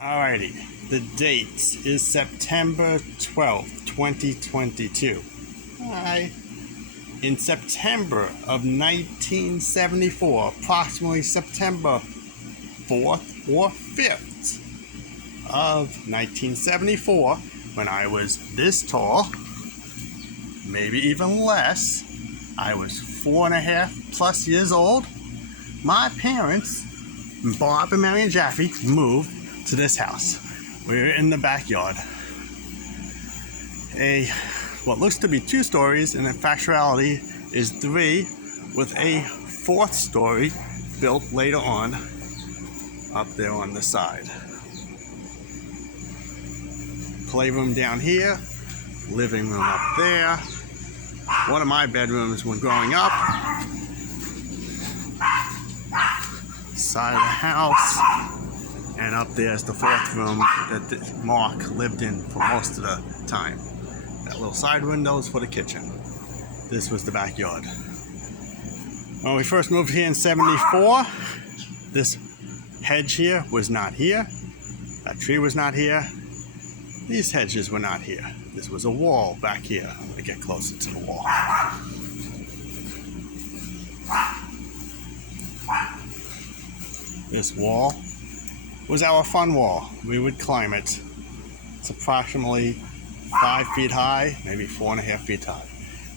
Alrighty, the date is September 12th, 2022. Alright, in September of 1974, approximately September 4th or 5th of 1974, when I was this tall, maybe even less, I was 4.5 plus years old, my parents, Bob and Mary and Jaffe, moved to this house. We're in the backyard. What looks to be 2 stories, and in factuality is 3, with a 4th story built later on up there on the side. Playroom down here, living room up there. One of my bedrooms when growing up. Side of the house. And up there's the 4th room that Mark lived in for most of the time. That little side windows for the kitchen. This was the backyard. When we first moved here in 74, this hedge here was not here. That tree was not here. These hedges were not here. This was a wall back here. I'm gonna get closer to the wall. This wall was our fun wall. We would climb it. It's approximately 5 feet high, maybe 4.5 feet high.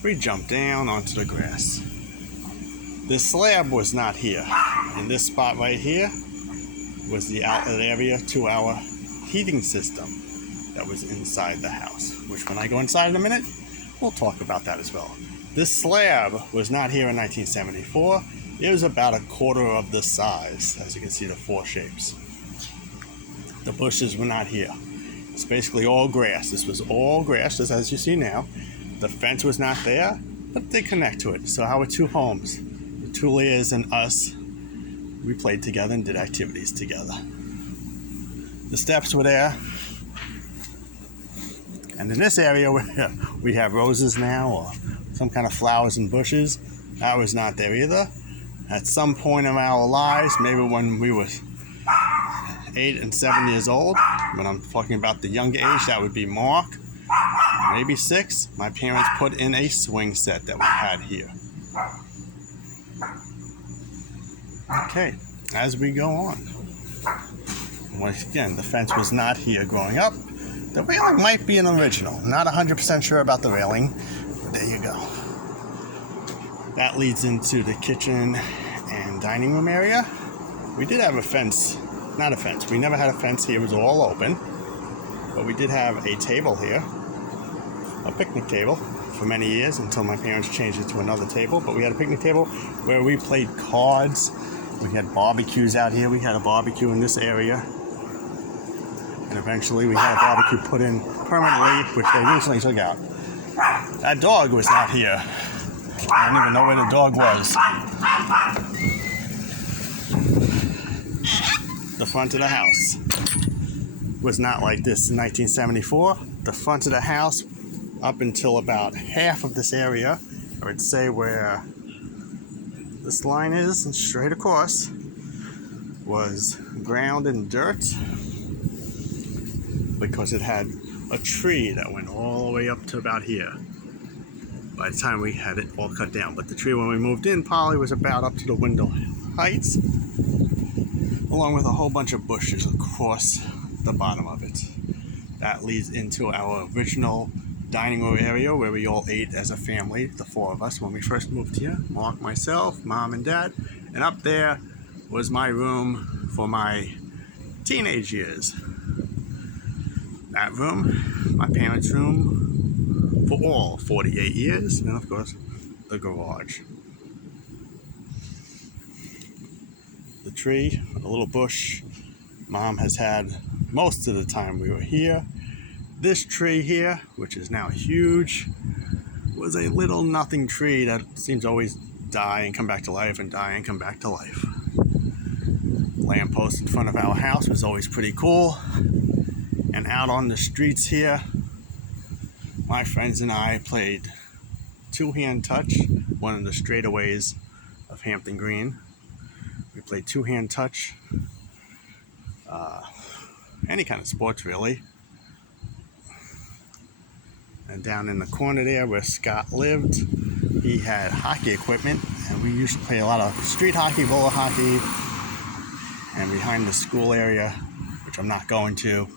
We jumped down onto the grass. This slab was not here. And this spot right here was the outlet area to our heating system that was inside the house, which when I go inside in a minute, we'll talk about that as well. This slab was not here in 1974. It was about 1/4 of the size, as you can see the 4 shapes. The bushes were not here. It's basically all grass. This was all grass, just as you see now. The fence was not there, but they connect to it. So our 2 homes, the 2 layers and us, we played together and did activities together. The steps were there. And in this area where we have roses now, or some kind of flowers and bushes, that was not there either. At some point in our lives, maybe when we were 8 and 7 years old, when I'm talking about the younger age, that would be Mark, maybe 6, my parents put in a swing set that we had here. Okay, as we go on. Once again, the fence was not here growing up. The railing might be an original. Not 100% sure about the railing, but there you go. That leads into the kitchen and dining room area. We did have a fence. Not a fence. We never had a fence here. It was all open. But we did have a table here. A picnic table for many years until my parents changed it to another table. But we had a picnic table where we played cards. We had barbecues out here. We had a barbecue in this area. And eventually we had a barbecue put in permanently, which they recently took out. That dog was not here. I don't even know where the dog was. The front of the house was not like this in 1974. The front of the house, up until about half of this area, I would say where this line is and straight across, was ground and dirt because it had a tree that went all the way up to about here by the time we had it all cut down. But the tree when we moved in probably was about up to the window heights, along with a whole bunch of bushes across the bottom of it. That leads into our original dining room area where we all ate as a family, the 4 of us, when we first moved here. Mark, myself, Mom, and Dad. And up there was my room for my teenage years. That room, my parents' room for all 48 years, and of course, the garage. The tree, a little bush, Mom has had most of the time we were here. This tree here, which is now huge, was a little nothing tree that seems to always die and come back to life and die and come back to life. Lamppost in front of our house was always pretty cool. And out on the streets here, my friends and I played 2-hand touch, one of the straightaways of Hampton Green. We played 2-hand touch. any kind of sports really. And down in the corner there where Scott lived, he had hockey equipment, and we used to play a lot of street hockey, roller hockey. And behind the school area, which I'm not going to,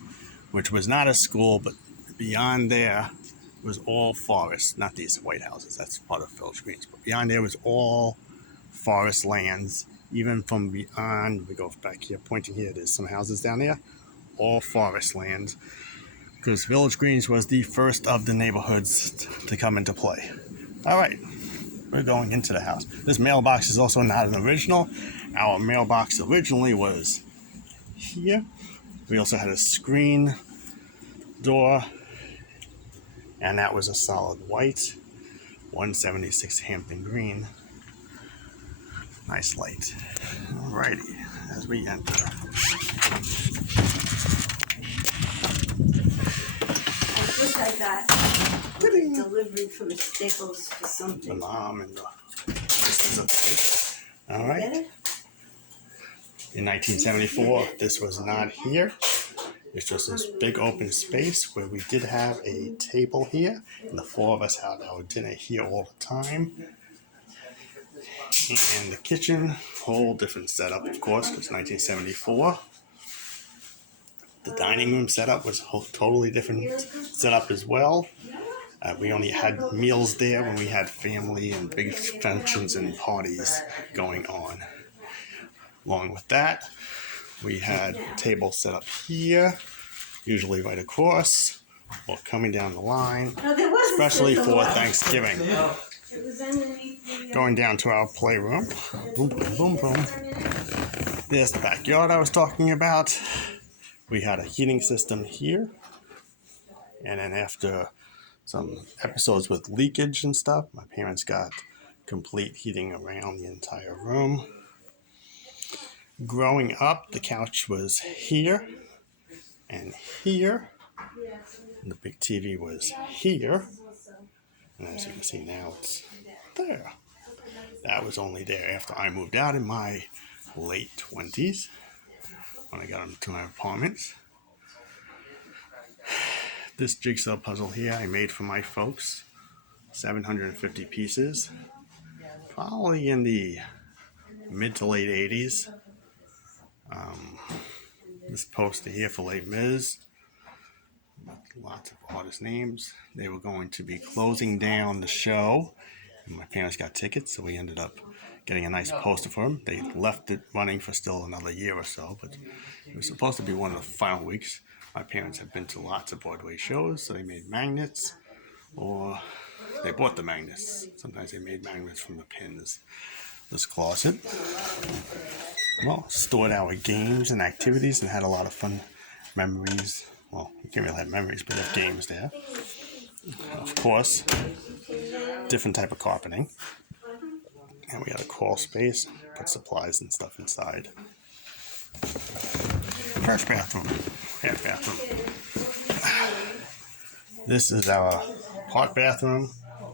which was not a school, but beyond there was all forest. Not these white houses, that's part of Village Greens, but beyond there was all forest lands. Even from beyond, we go back here, pointing here, there's some houses down there, all forest lands, because Village Greens was the first of the neighborhoods to come into play. All right, we're going into the house. This mailbox is also not an original. Our mailbox originally was here. We also had a screen door, and that was a solid white, 176 Hampton Green. Nice light. Alrighty, as we enter. Just like that. Delivery from Staples for something. The mom and this is a bag. All right. In 1974, this was not here. It's just this big open space where we did have a table here, and the four of us had our dinner here all the time. And the kitchen, whole different setup, of course, because 1974. The dining room setup was a totally different setup as well. We only had meals there when we had family and big functions and parties going on. Along with that, we had a table set up here, usually right across, or coming down the line, especially for Thanksgiving. Going down to our playroom. Boom, boom, boom, boom. There's the backyard I was talking about. We had a heating system here. And then after some episodes with leakage and stuff, my parents got complete heating around the entire room. Growing up, the couch was here and here. And the big TV was here. And as you can see now, it's there. That was only there after I moved out in my late 20s when I got into my apartments. This jigsaw puzzle here I made for my folks. 750 pieces. Probably in the mid to late 80s. This poster here for Les Mis. Lots of artist names. They were going to be closing down the show. And my parents got tickets, so we ended up getting a nice poster for them. They left it running for still another year or so, but it was supposed to be one of the final weeks. My parents have been to lots of Broadway shows, so they made magnets, or they bought the magnets. Sometimes they made magnets from the pins. This closet, well, stored our games and activities and had a lot of fun memories. Well, you can't really have memories, but have games there. Of course, different type of carpeting. And we had a crawl space, put supplies and stuff inside. First bathroom, half bathroom. This is our hot bathroom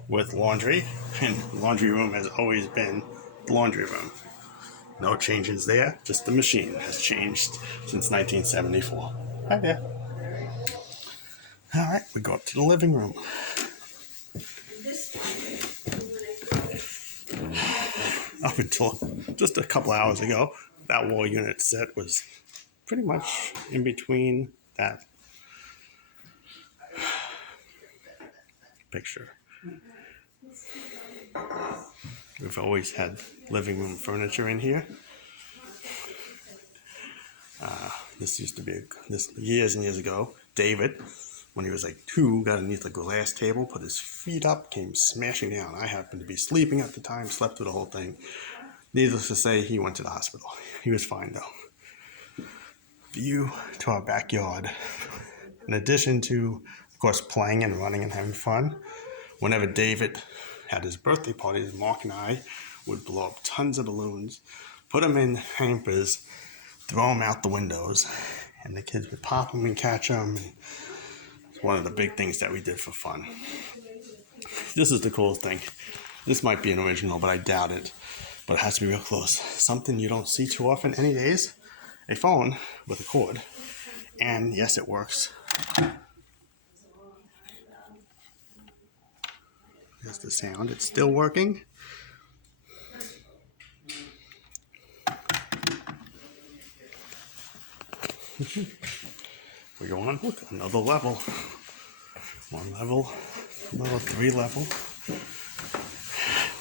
with laundry, and laundry room has always been the laundry room. No changes there, just the machine has changed since 1974. Hi there. All right, we go up to the living room. Up until just a couple hours ago, that wall unit set was pretty much in between that picture. We've always had living room furniture in here. This used to be, years and years ago, David, when he was like 2, got underneath a glass table, put his feet up, came smashing down. I happened to be sleeping at the time, slept through the whole thing. Needless to say, he went to the hospital. He was fine though. View to our backyard. In addition to, of course, playing and running and having fun, whenever David had his birthday parties, Mark and I would blow up tons of balloons, put them in hampers, throw them out the windows, and the kids would pop them and catch them. And it's one of the big things that we did for fun. This is the coolest thing. This might be an original, but I doubt it. But it has to be real close. Something you don't see too often any days. A phone with a cord And yes, it works. There's the sound. It's still working. We go on with another level. One level, another 3 level.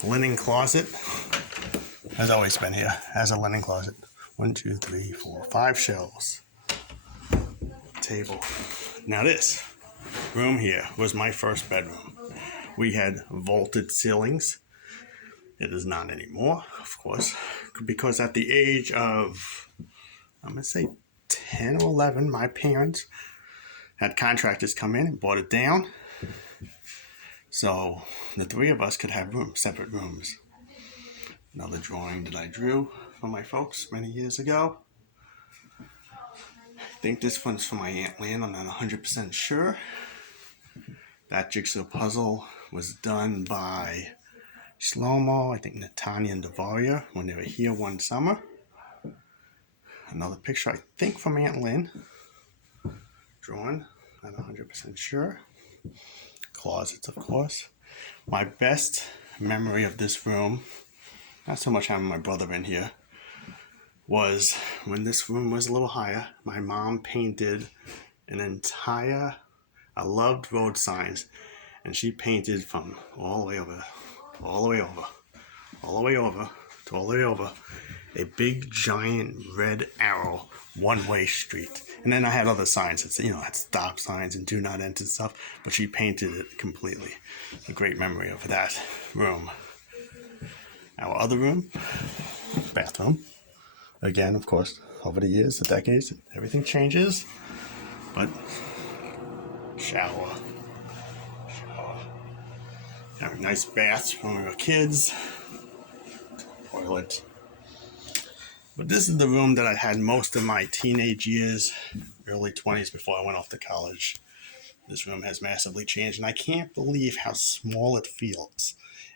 Linen closet. Has always been here as a linen closet. 1, 2, 3, 4, 5 shelves. Table. Now this room here was my first bedroom. We had vaulted ceilings. It is not anymore, of course, because at the age of, I'm going to say 10 or 11, my parents had contractors come in and bought it down. So the 3 of us could have separate rooms. Another drawing that I drew for my folks many years ago. I think this one's for my Aunt Lynn. I'm not 100% sure. That jigsaw puzzle was done by Shlomo, I think Netanya and Devaria, when they were here one summer. Another picture, I think, from Aunt Lynn. Drawn, not 100% sure. Closets, of course. My best memory of this room, not so much having my brother in here, was when this room was a little higher. My mom painted an entire, I loved road signs, and she painted from all the way over, all the way over, all the way over, to all the way over, a big giant red arrow, one-way street. And then I had other signs that, had stop signs and do not enter stuff, but she painted it completely. A great memory of that room. Our other room, bathroom. Again, of course, over the years, the decades, everything changes. But shower. Have nice baths when we were kids. Toilet. But this is the room that I had most of my teenage years, early 20s before I went off to college. This room has massively changed, and I can't believe how small it feels.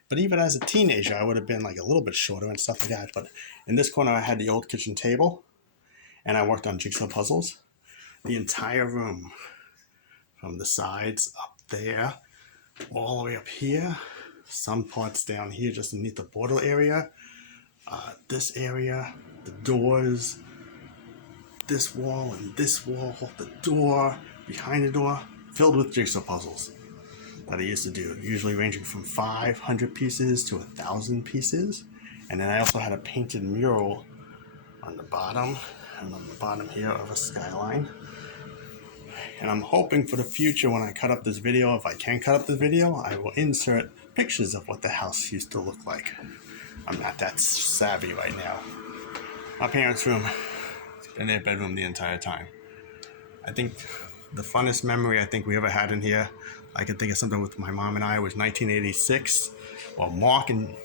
But even as a teenager, I would have been like a little bit shorter and stuff like that. But in this corner, I had the old kitchen table, and I worked on jigsaw puzzles. The entire room, from the sides up there, all the way up here, some parts down here just underneath the border area, this area, the doors, this wall and this wall, the door, behind the door, filled with jigsaw puzzles that I used to do, usually ranging from 500 pieces to 1,000 pieces. And then I also had a painted mural on the bottom, and on the bottom here of a skyline. And I'm hoping for the future, when I cut up this video, if I can cut up the video, I will insert pictures of what the house used to look like. I'm not that savvy right now. My parents' room, it's been their bedroom the entire time. I think the funnest memory I think we ever had in here, I can think of something with my mom and I, was 1986. While Mark and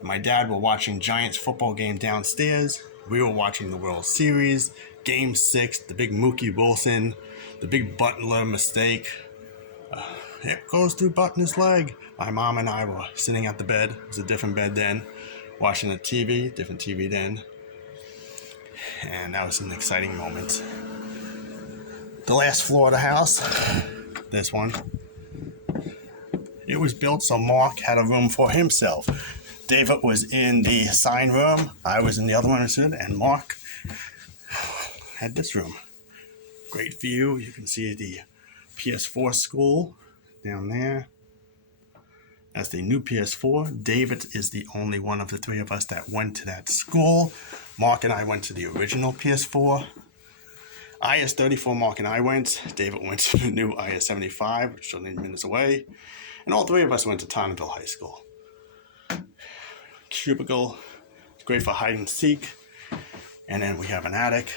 my dad were watching Giants football game downstairs, we were watching the World Series, Game 6, the big Mookie Wilson, the big Butler mistake. It goes through Butler's leg. My mom and I were sitting at the bed. It was a different bed then. Watching the TV, different TV then. And that was an exciting moment. The last floor of the house, this one, it was built so Mark had a room for himself. David was in the sign room, I was in the other one, and Mark had this room. Great view. You can see the PS4 school down there. That's the new PS4. David is the only one of the 3 of us that went to that school. Mark and I went to the original PS4. IS-34, Mark and I went. David went to the new IS-75, which is only minutes away. And all 3 of us went to Tonneville High School. Cubicle. It's great for hide and seek. And then we have an attic,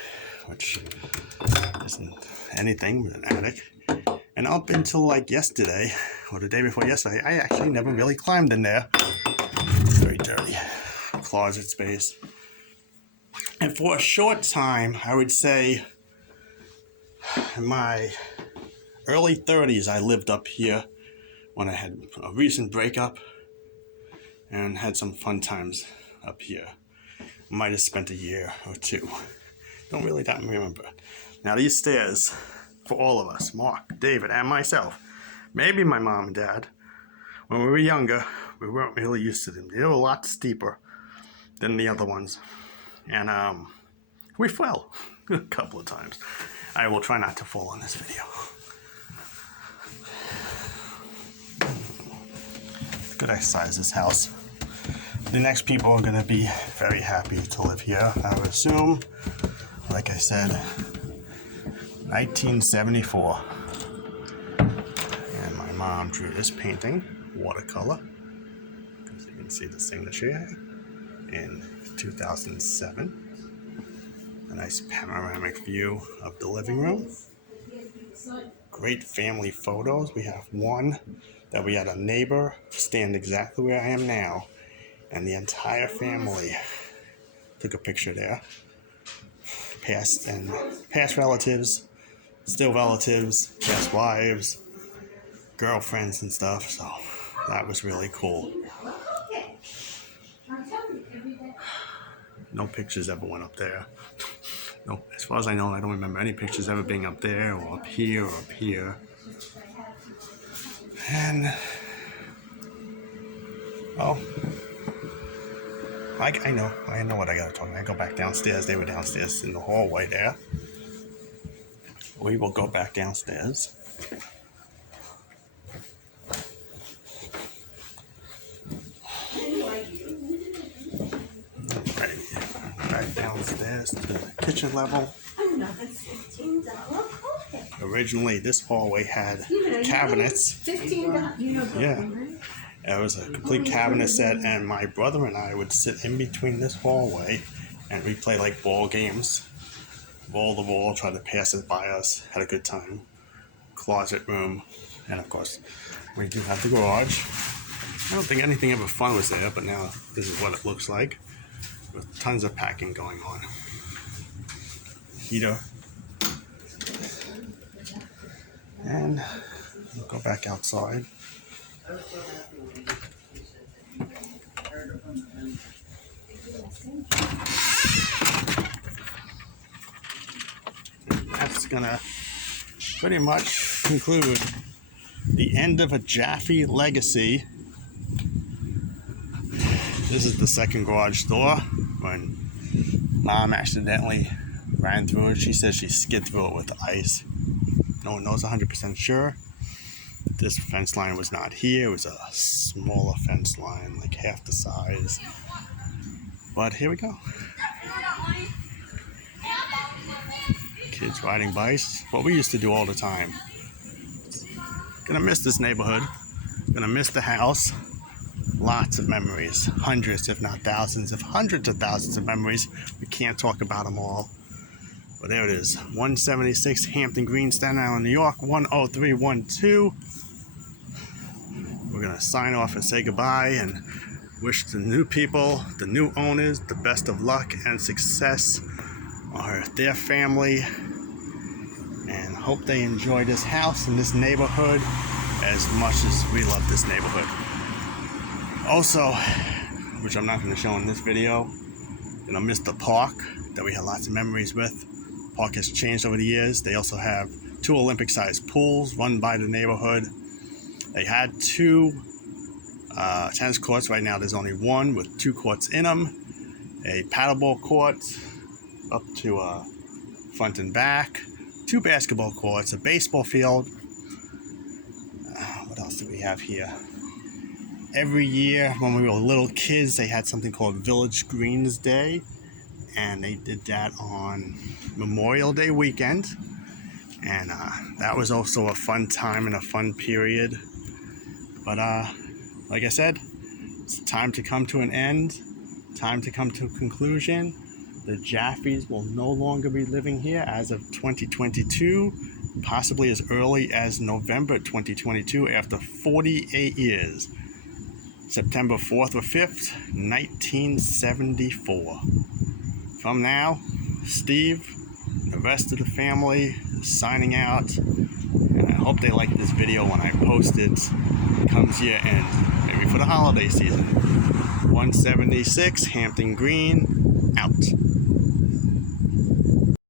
which isn't anything but an attic. And up until like yesterday, or the day before yesterday, I actually never really climbed in there. It's very dirty. Closet space. And for a short time, I would say in my early 30s, I lived up here when I had a recent breakup and had some fun times up here. Might have spent a year or 2. Don't really remember. Now these stairs, for all of us, Mark, David, and myself, maybe my mom and dad, when we were younger, we weren't really used to them. They were a lot steeper than the other ones. And we fell a couple of times. I will try not to fall in this video. Good exercise, this house. The next people are going to be very happy to live here, I would assume. Like I said, 1974. And my mom drew this painting, watercolor, as you can see the signature here, in 2007. A nice panoramic view of the living room. Great family photos. We have one that we had a neighbor stand exactly where I am now, and the entire family took a picture there. Past relatives, still relatives, past wives, girlfriends and stuff, so that was really cool. No pictures ever went up there. No, as far as I know, I don't remember any pictures ever being up there or up here or up here. And, well, I know what I gotta talk about. I go back downstairs. They were downstairs in the hallway there. We will go back downstairs. Back downstairs to the kitchen level. Originally, this hallway had cabinets. Yeah. It was a complete cabinet set, and my brother and I would sit in between this hallway, and we'd play like ball games. Roll the ball, try to pass it by us. Had a good time. Closet room, and of course, we do have the garage. I don't think anything ever fun was there, but now this is what it looks like, with tons of packing going on. Heater. And we'll go back outside. That's gonna pretty much conclude the end of a Jaffe legacy. This is the second garage door. When Mom accidentally ran through it, she says she skid through it with ice. No one knows 100% sure. This fence line was not here. It was a smaller fence line, like half the size. But here we go. Kids riding bikes. What we used to do all the time. Gonna miss this neighborhood. Gonna miss the house. Lots of memories. Hundreds, if not thousands, if hundreds of thousands of memories. We can't talk about them all. But there it is. 176 Hampton Green, Staten Island, New York. 10312. We're going to sign off and say goodbye and wish the new people, the new owners, the best of luck and success on their family. And hope they enjoy this house and this neighborhood as much as we love this neighborhood. Also, which I'm not going to show in this video, going to miss the park that we had lots of memories with. Park has changed over the years. They also have 2 Olympic-sized pools run by the neighborhood. They had 2 tennis courts. Right now there's only 1 with 2 courts in them. A paddleball court up to front and back. 2 basketball courts. A baseball field. What else do we have here? Every year when we were little kids, they had something called Village Greens Day. And they did that on Memorial Day weekend. And that was also a fun time and a fun period. But like I said, it's time to come to an end. Time to come to a conclusion. The Jaffes will no longer be living here as of 2022. Possibly as early as November 2022 after 48 years. September 4th or 5th, 1974. From now, Steve and the rest of the family is signing out, and I hope they like this video when I post it. It comes year end, maybe for the holiday season. 176 Hampton Green, out.